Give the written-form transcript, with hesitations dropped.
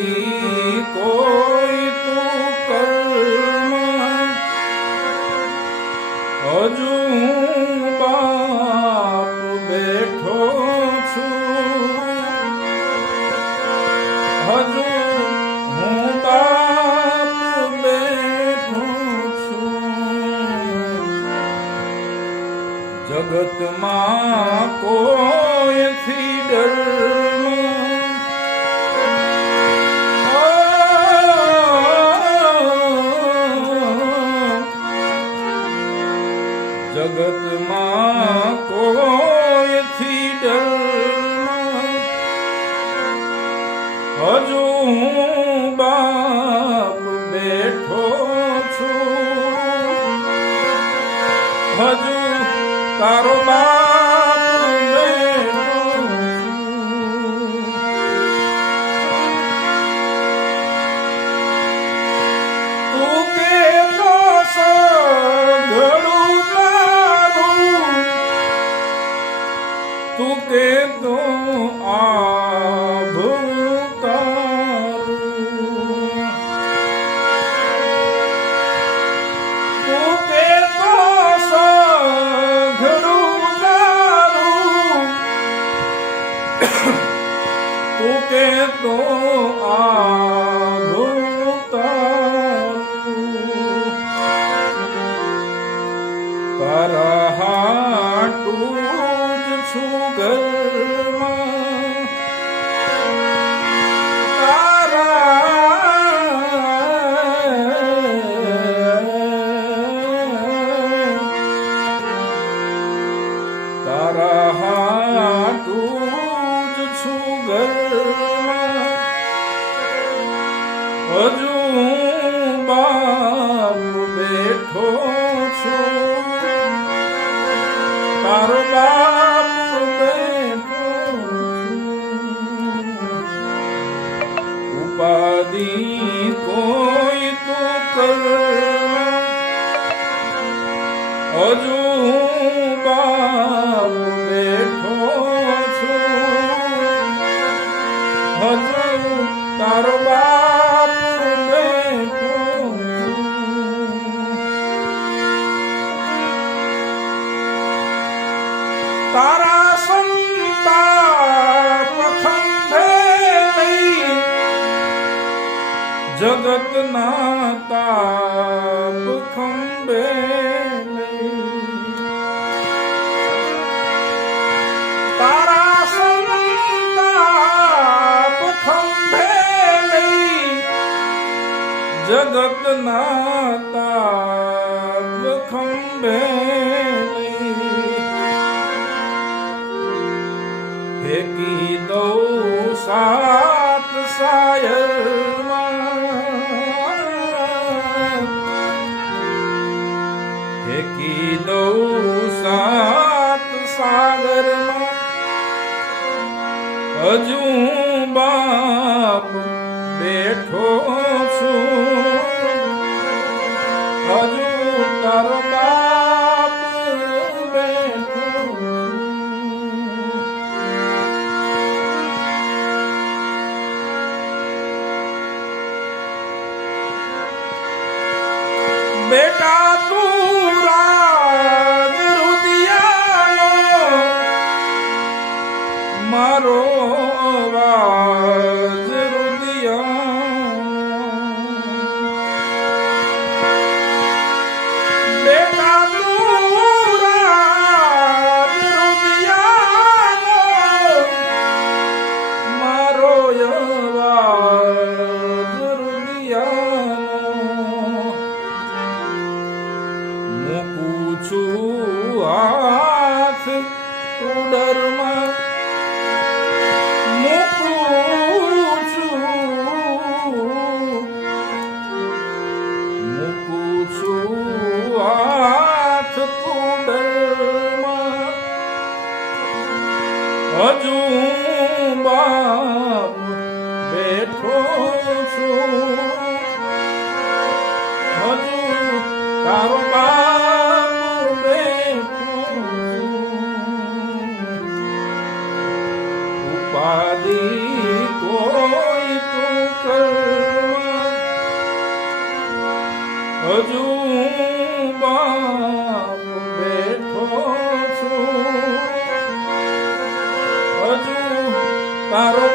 ઉપાદી કોઈ તું કર્મ હજુ હું બાપ બેઠો છું હજુ હું બાપ બેઠો છું જગતમાં કોઈથી ડર જગતમાં કોઈથી ડર હજુ હું બાપ બેઠો છું હજુ તારો બાપ બેઠો તું કે તો સઘળું તું કે તો આભતારું તું કે તો સઘળું તારું તું કે તો આભતારું તારા હાટું છું ઘરમાં તારા હાટું જ છું ઘરમાં હજુ હું બાપ બેઠો છું તારો બાપ ઉપાદી કોઈ તું કર્મ હજુ હું બાપ બેઠો છું હજુ તારો બાપ બેઠો તારા સંતાપ ખંભે લઈ જગતના તાપ ખંભે તારા સંતાપ ખંભે લઈ જગતના તાપ ખંભે ફેંકી દઉં સાત સાયરમાં ફેંકી દઉં સાત સાગરમાં હજુ હું બાપ બેઠો છું હજુ તારો બાપ બેઠો બેટા તું રાજ રુદિયાનો મારો વાજ રુદિયાનો બેટા તું રાજ રુદિયાનો મારો વાજ રુદિયાનો મૂકું છું હાથ ઉદરમાં મૂકું છું હાથ ઉદરમાં હજુ હું બાપ બેઠો છું હજુ તારો બાપ બેઠો ઉપાદી કોઈ તું હજુ બાપ બેઠો છું, હજુ તારો